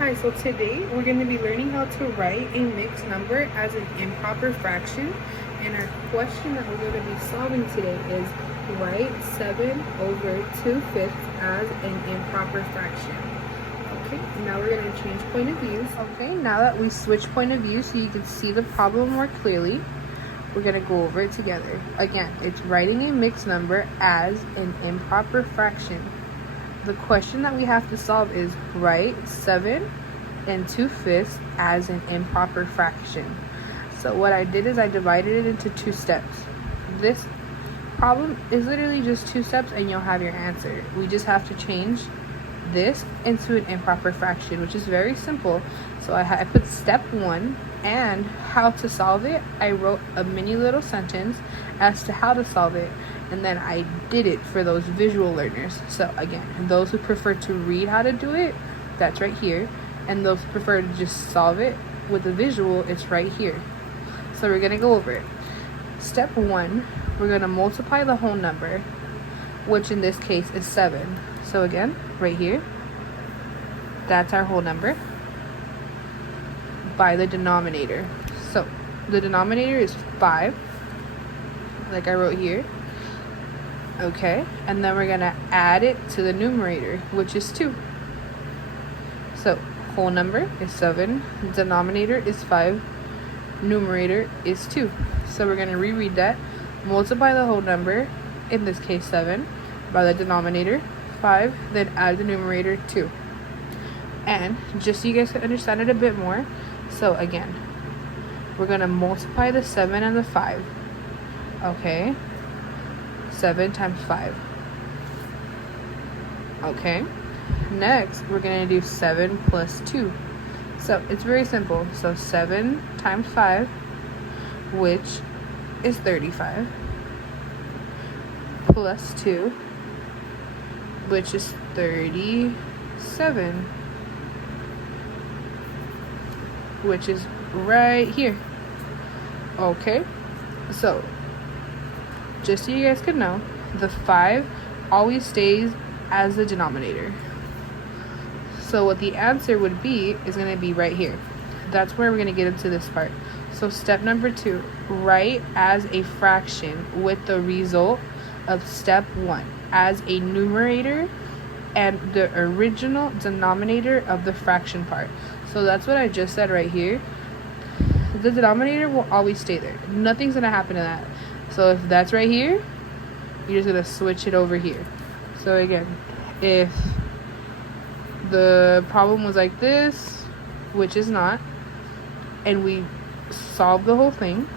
Hi, so today we're going to be learning how to write a mixed number as an improper fraction. And our question that we're going to be solving today is write 7 over 2/5 as an improper fraction. Okay, now we're going to change point of views. Okay, now that we switch point of view so you can see the problem more clearly, we're going to go over it together. Again, it's writing a mixed number as an improper fraction. The question that we have to solve is write 7 and 2/5 as an improper fraction. So what I did is I divided it into 2 steps. This problem is literally just 2 steps and you'll have your answer. We just have to change this into an improper fraction, which is very simple. So I put step 1 and how to solve it. I wrote a mini little sentence as to how to solve it, and then I did it for those visual learners. So again, those who prefer to read how to do it, that's right here, and those who prefer to just solve it with a visual, it's right here. So we're gonna go over it. Step 1, we're gonna multiply the whole number, which in this case is 7. So again, right here, that's our whole number, by the denominator. So the denominator is 5, like I wrote here. Okay, and then we're gonna add it to the numerator, which is 2. So whole number is 7, denominator is 5, numerator is 2. So we're gonna reread that. Multiply the whole number, in this case 7, by the denominator 5, then add the numerator 2. And just so you guys can understand it a bit more, so again, we're gonna multiply the 7 and the 5. Okay, 7 times 5. Okay, next we're gonna do 7 plus 2. So it's very simple. So 7 times 5, which is 35, plus 2, which is 37, which is right here. Okay, so just so you guys can know, the 5 always stays as the denominator. So what the answer would be is going to be right here. That's where we're going to get into this part. So step number 2, write as a fraction with the result of step 1 as a numerator and the original denominator of the fraction part. So that's what I just said right here. The denominator will always stay there. Nothing's going to happen to that. So if that's right here, you're just going to switch it over here. So again, if the problem was like this, which is not, and we solve the whole thing,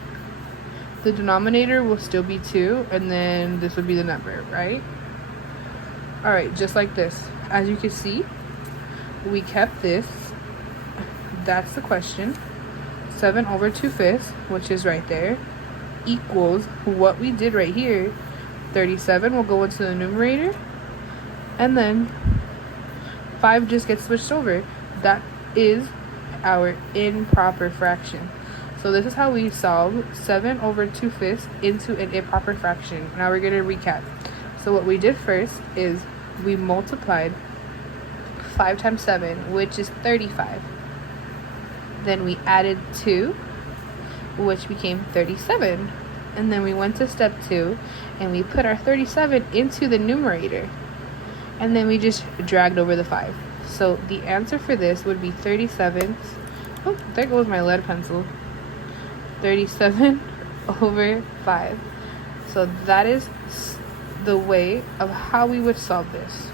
the denominator will still be 2, and then this would be the number, right? Alright, just like this. As you can see, we kept this. That's the question. 7 over 2/5, which is right there, equals what we did right here. 37 will go into the numerator, and then 5 just gets switched over. That is our improper fraction. So this is how we solve 7 over 2/5 into an improper fraction. Now we're going to recap. So what we did first is we multiplied 5 times 7, which is 35. Then we added 2, which became 37. And then we went to step 2 and we put our 37 into the numerator. And then we just dragged over the 5. So the answer for this would be 37. Oh, there goes my lead pencil. 37 over 5. So that is the way of how we would solve this.